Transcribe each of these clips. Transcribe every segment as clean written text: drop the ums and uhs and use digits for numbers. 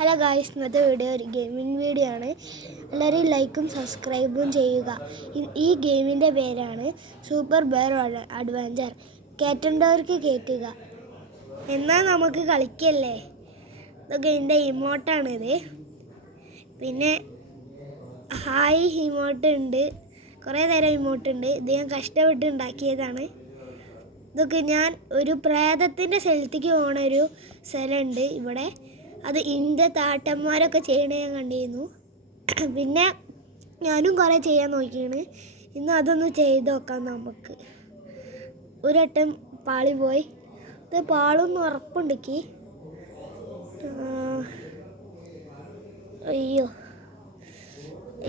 Hello guys, ഇന്നത്തെ video ഒരു gaming video ആണ്. എല്ലാവരും ലൈക്കും സബ്സ്ക്രൈബും ചെയ്യുക. ഈ ഗെയിമിൻ്റെ പേരാണ് സൂപ്പർ ബെയർ അഡ്വഞ്ചർ. കയറ്റേണ്ടവർക്ക് കയറ്റുക. എന്നാൽ നമുക്ക് കളിക്കല്ലേ. ഇതൊക്കെ എൻ്റെ ഇമോട്ടാണിത്. പിന്നെ ഹായ് ഇമോട്ട് ഉണ്ട്, കുറേ നേരം ഇമോട്ടുണ്ട്. ഇത് ഞാൻ കഷ്ടപ്പെട്ട് ഉണ്ടാക്കിയതാണ്. ഇതൊക്കെ ഞാൻ ഒരു പ്രേതത്തിൻ്റെ സ്ഥലത്തേക്ക് പോകണ ഒരു സ്ഥലമുണ്ട് ഇവിടെ. അത് ഇന്ത്യ താട്ടന്മാരൊക്കെ ചെയ്യണേ ഞാൻ കണ്ടിരുന്നു. പിന്നെ ഞാനും കുറേ ചെയ്യാൻ നോക്കിയാണ്. ഇന്ന് അതൊന്ന് ചെയ്ത് നോക്കാം നമുക്ക്. ഒരട്ടം പാളി പോയി. ഇത് പാളൊന്ന് ഉറപ്പുണ്ടെക്കി. അയ്യോ,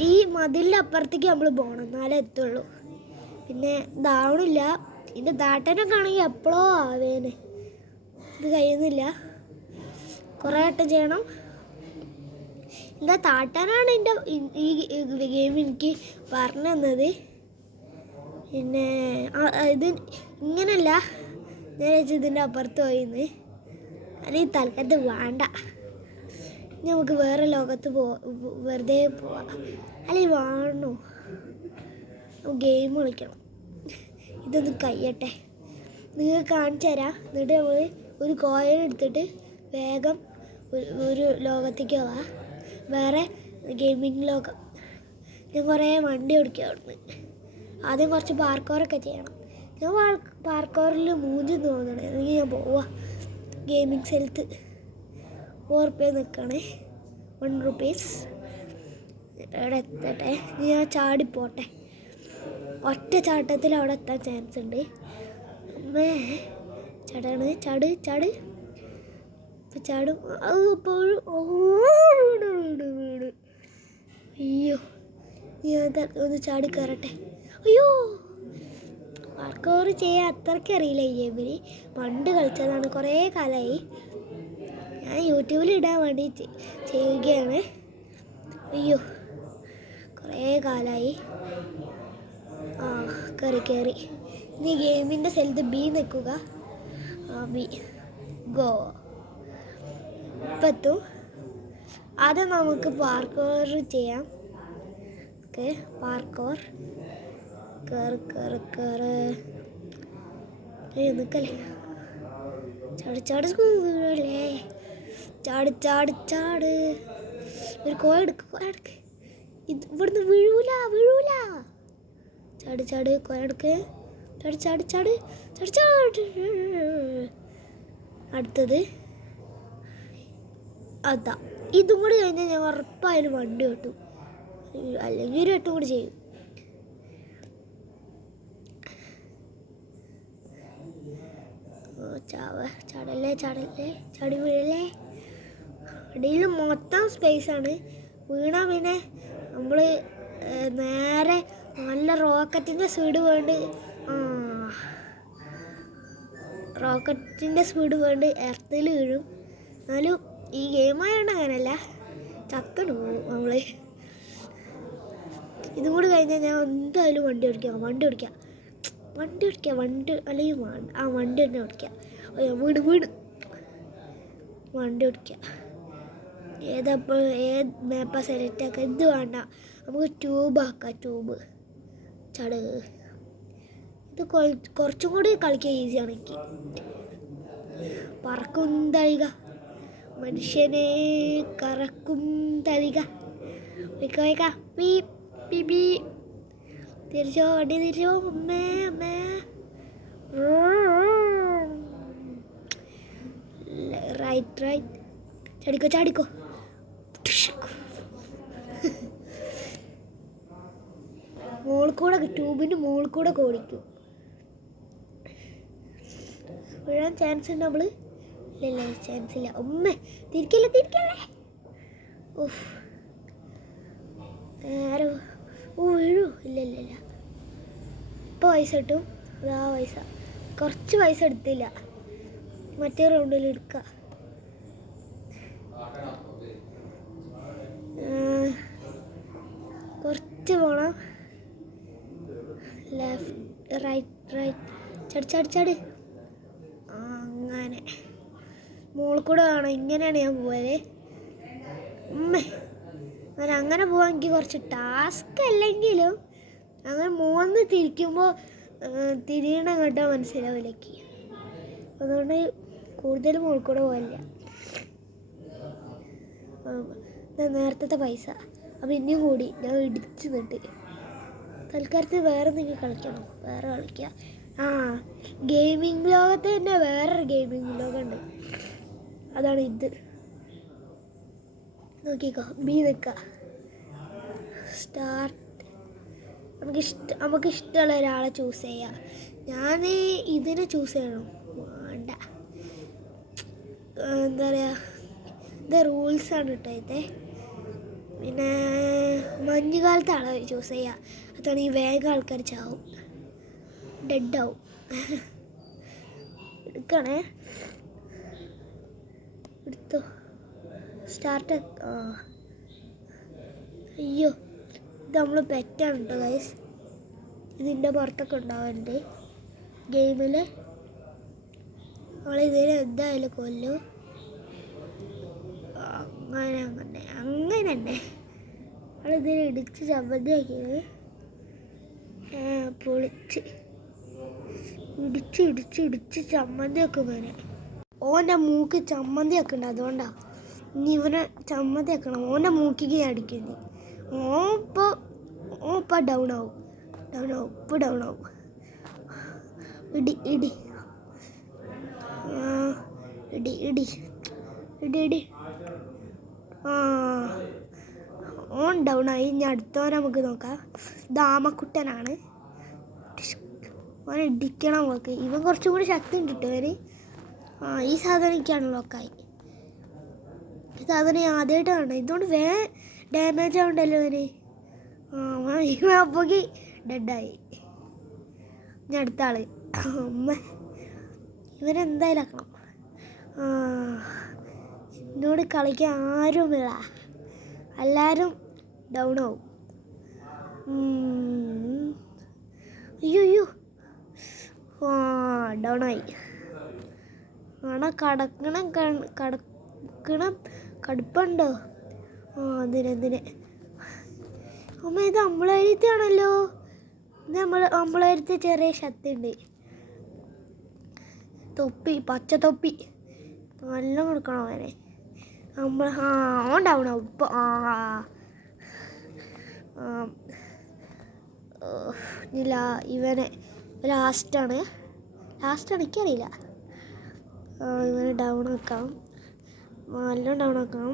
ഈ മതിലിൻ്റെ അപ്പുറത്തേക്ക് നമ്മൾ പോകണം, എന്നാലേ എത്തുള്ളൂ. പിന്നെ ഇതാവണില്ല. ഇതിൻ്റെ താട്ടനൊക്കെ ആണെങ്കിൽ എപ്പോഴോ ആവേനെ. ഇത് കഴിയുന്നില്ല, കുറേ വട്ടം ചെയ്യണം. എന്താ താട്ടാനാണ് എൻ്റെ ഈ ഗെയിം എനിക്ക് പറഞ്ഞു തന്നത്. പിന്നെ ഇത് ഇങ്ങനല്ല, ഞാൻ വെച്ച് ഇതിൻ്റെ അപ്പുറത്ത് പോയിന്ന്. അല്ലെങ്കിൽ തൽക്കാലത്ത് വേണ്ട, നമുക്ക് വേറെ ലോകത്ത് വെറുതെ പോവാം. അല്ലെങ്കിൽ വേണോ, ഗെയിം കളിക്കണം. ഇതൊന്ന് കഴിയട്ടെ, നിങ്ങൾക്ക് കാണിച്ചു തരാം. എന്നിട്ട് നമ്മൾ ഒരു കോയിൻ എടുത്തിട്ട് വേഗം ഒരു ലോകത്തേക്ക് പോവാം, വേറെ ഗെയിമിംഗ് ലോകം. ഞാൻ കുറേ വണ്ടി ഓടിക്കുക അവിടുന്ന്. ആദ്യം കുറച്ച് പാർക്കോറൊക്കെ ചെയ്യണം. ഞാൻ പാർക്കോറിൽ മൂഞ്ചി തോന്നണേ. എനിക്ക് ഞാൻ പോവാം ഗെയിമിംഗ് സ്ഥലത്ത്. ₹4 നിൽക്കണേ, ₹1. അവിടെ എത്തട്ടെ. ഞാൻ ചാടിപ്പോട്ടെ. ഒറ്റ ചാട്ടത്തിൽ അവിടെ എത്താൻ ചാൻസ് ഉണ്ട്. അമ്മേ, ചാടാണ്, ചാട് ചാട്. ഇപ്പം ചാടും. അപ്പോഴും വീട്. അയ്യോ, ഞാൻ ഒന്ന് ചാടി കയറട്ടെ. അയ്യോ, പാർക്കോർ ചെയ്യാൻ അത്രയ്ക്ക് അറിയില്ല ഈ ഗെയിമിൽ. പണ്ട് കളിച്ചതാണ്, കുറേ കാലമായി. ഞാൻ യൂട്യൂബിൽ ഇടാൻ വേണ്ടി ചെയ്യുകയാണ്. അയ്യോ, കുറേ കാലമായി. കയറി. ഇനി ഗെയിമിൻ്റെ സ്ഥലത്ത് ബി നിൽക്കുക. B go. ഇപ്പത്തു ആദ്യം നമുക്ക് പാർക്കോർ ചെയ്യാം. Okay, parkour. കയറ് നിൽക്കല്ലേ. വീഴല്ലേ. ചാട്. ഒരു കോയെടുക്ക്. ഇത് ഇവിടുന്ന് വീഴൂല. ചാട് കോയെടുക്ക്. ചാട്. അടുത്തത് അതാ. ഇതും കൂടി കഴിഞ്ഞാൽ ഞാൻ ഉറപ്പായാലും വണ്ടി കിട്ടും, അല്ലെങ്കിൽ ഒരു വട്ടം കൂടി ചെയ്യും. ചാടല്ലേ. ചാടി വീഴല്ലേ. അടിയിൽ മൊത്തം സ്പേസാണ്. വീണാൽ പിന്നെ നമ്മൾ നേരെ നല്ല റോക്കറ്റിൻ്റെ സ്പീഡ് വേണ്ട എർത്തിൽ വീഴും. എന്നാലും ഈ ഗെയിമായോണ്ട് അങ്ങനെയല്ല, ചത്തണ് പോവും നമ്മൾ. ഇതും കൂടി കഴിഞ്ഞാൽ ഞാൻ എന്തായാലും വണ്ടി ഓടിക്കാം. അല്ലെങ്കിൽ വണ്ടി തന്നെ ഓടിക്കാം. വീട് വണ്ടി ഓടിക്കാം. ഏത് മാപ്പാ സെലക്ട് ആക്കാം. ഇത് വേണ്ട, നമുക്ക് ട്യൂബ്. ചട്. ഇത് കുറച്ചും കൂടി കളിക്കാൻ ഈസിയാണ് എനിക്ക്. പറക്കും തളിക, മനുഷ്യനെ കറക്കും തളിക. വയ്ക്കാം. തിരിച്ചോ, വണ്ടി തിരിച്ചോ. അമ്മേ. റൈറ്റ്. ചാടിക്കോ. ട്യൂബിൻ്റെ മുകളിൽ കൂടെ ഓടിക്കും. വീഴാൻ ചാൻസ് ഉണ്ട് നമ്മൾ. ഇല്ല, ചാൻസ് ഇല്ല. തിരിക്കല്ലേ. ഓഫ്, ആരോ വീഴൂ. ഇല്ല. ഇപ്പോൾ പൈസ കിട്ടും. അതാ പൈസ. കുറച്ച് പൈസ എടുത്തില്ല, മറ്റേ റൗണ്ടിൽ എടുക്കുക. കുറച്ച് പോണം. Left right. ചാട്. അങ്ങനെ മുകളിൽ കൂടെ വേണം. ഇങ്ങനെയാണ് ഞാൻ പോയത്. അങ്ങനെ പോകാൻ എനിക്ക് കുറച്ച് ടാസ്ക് അല്ലെങ്കിലും അങ്ങനെ മൂന്ന് തിരിക്കുമ്പോൾ തിരിയണം കേട്ടോ മനസ്സിലാവില്ലേക്ക്. അതുകൊണ്ട് കൂടുതൽ മുകളിൽ കൂടെ പോകില്ല. നേരത്തെ പൈസ അപ്പം ഇനിയും കൂടി ഞാൻ ഇടിച്ച് നിട്ട് തൽക്കാലത്ത് വേറെ എന്തെങ്കിലും കളിക്കണം. വേറെ കളിക്കുക. ഗെയിമിംഗ് ലോകത്ത് തന്നെ വേറൊരു ഗെയിമിംഗ് ലോകമുണ്ട്. അതാണ് ഇത്. നോക്കിക്കോ, ബി നിൽക്കുക. സ്റ്റാർട്ട്. നമുക്ക് ഇഷ്ടമുള്ള ഒരാളെ ചൂസ് ചെയ്യാം. ഞാൻ ഇതിനെ ചൂസ് ചെയ്യണം. വേണ്ട, എന്താ പറയുക, ഇത് റൂൾസാണ് കേട്ടോ ഇത്. പിന്നെ മഞ്ഞുകാലത്തെ ആളെ ചൂസ് ചെയ്യുക. അതാണ് ഈ വേഗം ആൾക്കാർ ചാവും, ഡെഡാവും. എടുക്കണേ, എടുത്തോ. സ്റ്റാർട്ട്. അയ്യോ, ഇത് നമ്മൾ പെറ്റാണ് കേട്ടോ ഗൈസ്. ഇതിൻ്റെ പുറത്തൊക്കെ ഉണ്ടാവുന്നുണ്ട് ഗെയിമിൽ. നമ്മളിതിനെ എന്തായാലും കൊല്ലും. അങ്ങനെ തന്നെ നമ്മളിതിനെ ഇടിച്ച് ചമ്മന്തിയാക്കിയത്. പൊളിച്ച് ഇടിച്ച് ചമ്മന്തിയൊക്കെ വരെ. ഓൻ്റെ മൂക്ക് ചമ്മന്തിയൊക്കെ ഉണ്ട്. അതുകൊണ്ടാണ് ഇനി ഇവനെ ചമ്മന്തിയാക്കണം. ഓൻ്റെ മൂക്കിക്ക് അടിക്കുന്നത്. ഓപ്പം ഡൗൺ ആവും. ഇപ്പം ഡൗൺ ആവും. ഇടി ഇടി ഇടി ഇടി ഇടി ഇടി. ഓൺ ഡൗൺ ആയി. ഇനി അടുത്തവനെ നമുക്ക് നോക്കാം. ദാമക്കുട്ടനാണ്. ഓനെ ഇടിക്കണം നമുക്ക്. ഇവൻ കുറച്ചും കൂടി ശക്തി ഉണ്ട് കേട്ടോ അവന്. ഈ സാധനം എനിക്കാണ് ലോക്കായി. ഈ സാധനം ആദ്യമായിട്ട് കാണണം. ഇതുകൊണ്ട് ഡാമേജ് ആവണ്ടല്ലോ അവന്. ഇവൻ അപ്പോഴേക്ക് ഡെഡായി. ഇനി അടുത്ത ആള്. ഇവനെന്തായാലും ആക്കണം. എന്നോട് കളിക്കാൻ ആരുമില്ല. എല്ലാവരും ഡൗൺ ആവും. അയ്യോ ഡൗണായി. കടക്കണം കടുപ്പുണ്ടോ? എന്തിനെ അമ്മ, ഇത് അമ്പളായിരത്താണല്ലോ. ഇത് അമ്പളായിരത്തി ചെറിയ ശക്തി ഉണ്ട്. തൊപ്പി, പച്ച തൊപ്പി നല്ല കൊടുക്കണം അവനെ. ഓൺ ഡൗൺ ആവും ഇപ്പോൾ. ഇവനെ ലാസ്റ്റാണ് എനിക്കറിയില്ല. ഇവനെ ഡൗൺ ആക്കാം. നല്ല ഡൗൺ ആക്കാം.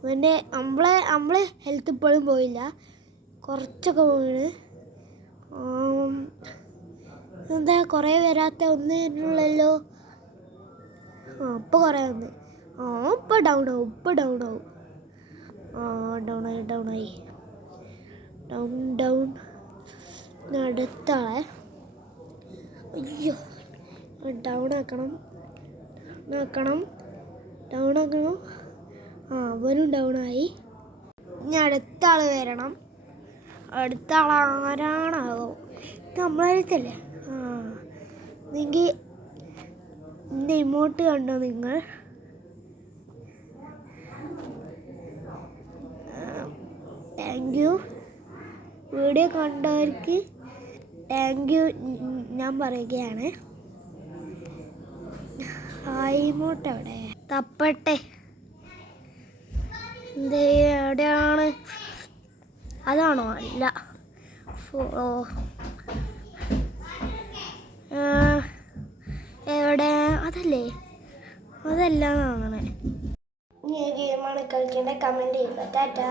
ഇവൻ്റെ നമ്മളെ ഹെൽത്ത് ഇപ്പോഴും പോയില്ല, കുറച്ചൊക്കെ പോയിണ്. എന്താ കുറേ വരാത്ത ഒന്നിനുള്ളല്ലോ. ഇപ്പോൾ കുറേ വന്ന്. ഇപ്പോൾ ഡൗൺ ആവും. ഡൗണായി. ഡൗൺ. അടുത്ത ആളെ. അയ്യോ, ഡൗൺ ആക്കണം. അവനും ഡൗണായി. ഇനി അടുത്ത ആൾ വരണം. അടുത്ത ആൾ ആരാണാവോ? ഇത് നമ്മളടുത്തല്ലേ. എങ്കിൽ എൻ്റെ ഇമോട്ട് കണ്ടോ നിങ്ങൾ? Thank you. വീഡിയോ കണ്ടവർക്ക് താങ്ക് യു ഞാൻ പറയുകയാണ്. ഇമോട്ട് എവിടെ? തപ്പട്ടെ. എവിടെയാണ്? അതാണോ? അല്ല, എവിടെ? അതല്ലേ, അതല്ല അങ്ങനെ. ഈ ഗെയിമാണ് കളിക്കേണ്ട. കമൻറ്റ് ചെയ്യുക. ടാറ്റാ.